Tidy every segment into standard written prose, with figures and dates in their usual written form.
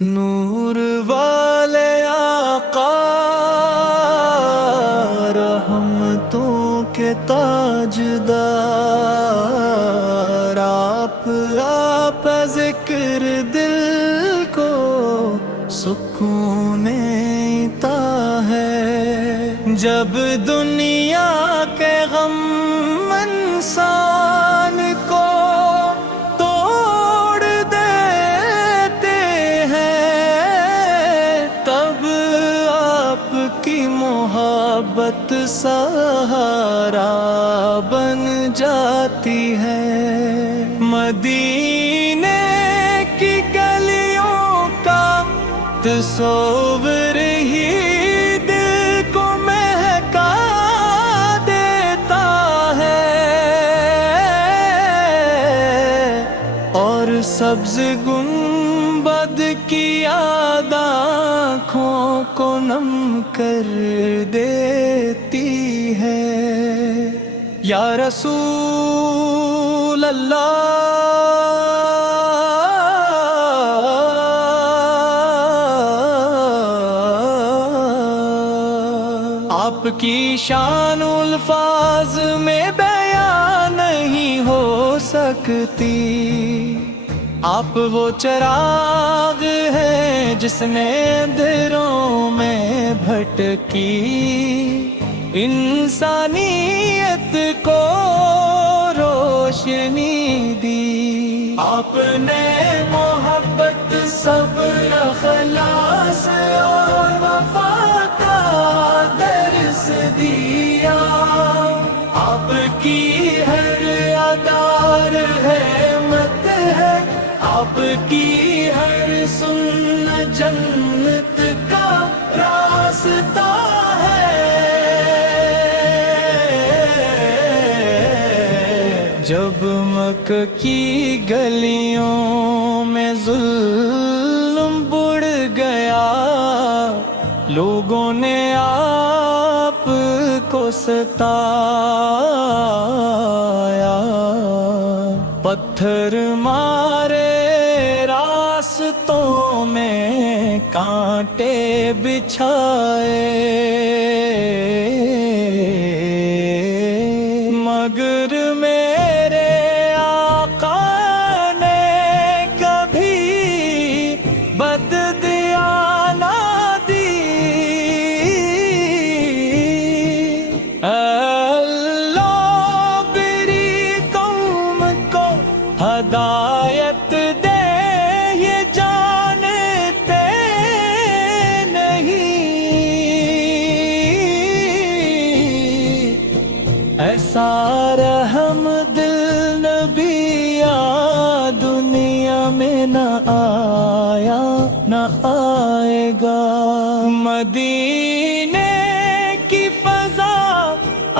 نور والے آقا رحمتوں کے تاجدار، آپ ذکر دل کو سکون عطا ہے۔ جب دنیا کے غم انسان کو توڑ دیتے ہیں، تب آپ کی محبت سہارا بن جاتی ہے۔ مدینے کی گلیوں کا تصور ہی دل کو مہکا دیتا ہے، اور سبز گنبد کی یاد آنکھوں کو نم کر دیتی ہے۔ یا رسول اللہ، آپ کی شان الفاظ میں بیان نہیں ہو سکتی۔ آپ وہ چراغ ہے جس نے اندھیروں میں بھٹکی انسانیت کو روشنی دی۔ آپ نے محبت، صبر، اخلاص اور وفا کا درس دیا۔ آپ کی ہر ادا رحمت ہے، آپ کی ہر سنت جنت کا راستہ ہے۔ جب مکہ کی گلیوں میں ظلم بڑھ گیا، لوگوں نے آپ کو ستایا، پتھر مارے راستوں میں کانٹے بچھائے، مگر میرے آقا نے کبھی بددیانت ہدایت دے یہ جانتے نہیں، ایسا رحم دل نبی دنیا میں نہ آیا نہ آئے گا۔ مدینے کی فضا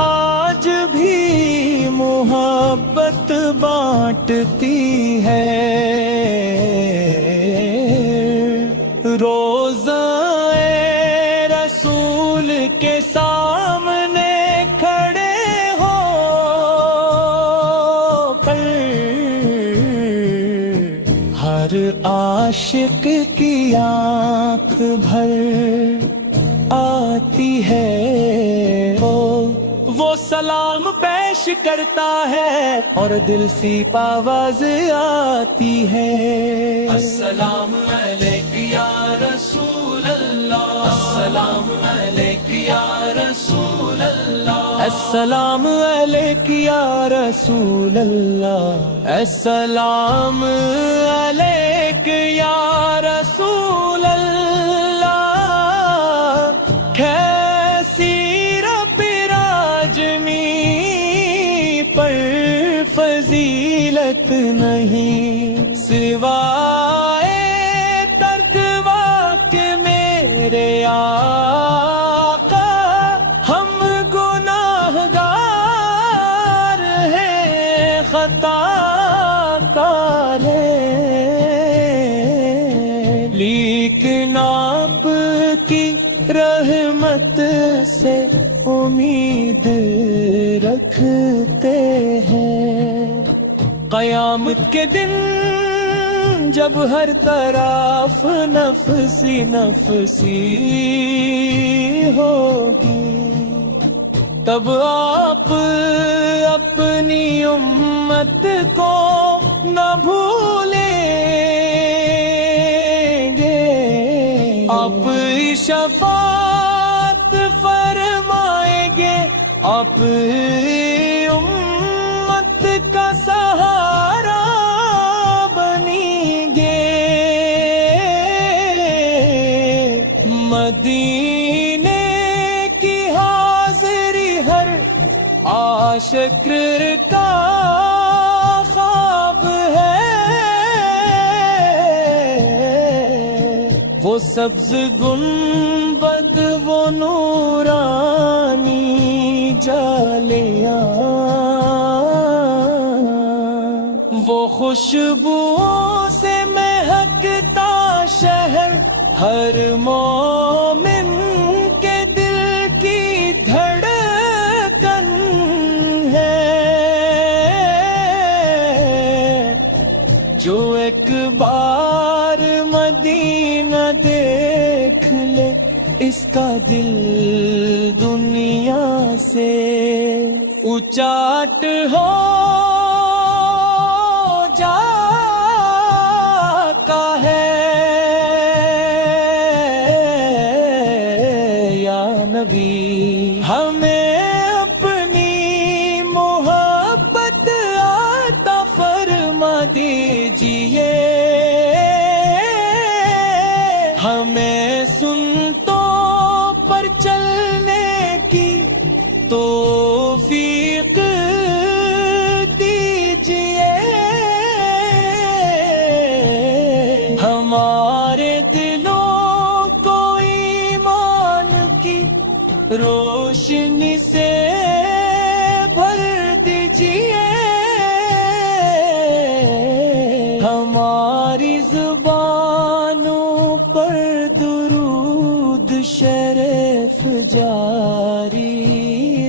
آج بھی محبت بانٹتی ہے، روزہ رسول کے سامنے کھڑے ہو کر ہر عاشق کی آنکھ بھر آتی ہے، وہ سلام پیش کرتا ہے اور دل سی آواز آتی ہے، السلام علیک یا رسول اللہ، السلام علیک یا رسول اللہ، السلام علیک یا رسول اللہ، السلام علیک یا رسول اللہ۔ کیسی رب راجمی پر فضیلت نہیں، سوائے تقویٰ کے میرے آقا ہم گناہگار ہیں، خطا کار ہیں، لیکن آپ کی رحمت سے امید رکھتے ہیں۔ قیامت کے دن جب ہر طرف نفسی نفسی ہوگی، تب آپ اپنی امت کو نہ بھولیں گے، آپ شفاعت فرمائیں گے، آپ امت کا سہارا بنیں گے۔ مدینے کی حاضری ہر عاشق کا خواب ہے، وہ سبز گنبد وہ نورانی جالیاں، وہ خوشبوؤں سے مہکتا شہر، ہر مومن کے دل کی دھڑکن ہے، جو ایک بار مدینہ دیکھ لے، اس کا دل دنیا سے اچاٹ ہو جاتا ہے۔ یا نبی ہمیں اپنی محبت عطا فرما دیجئے، ہمیں سنتوں پر چلنے کی توفیق دیجئے، ہمارے دلوں کو ایمان کی روشنی سے بھر دیجئے، ہماری زبانوں پر درود شریف جاری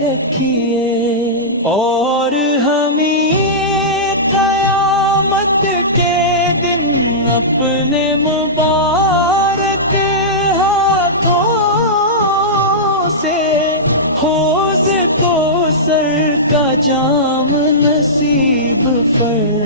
رکھیے، اور ہمیں قیامت کے دن اپنے مبارک ہاتھوں سے حوض کوثر کا جام نصیب فرمائیے۔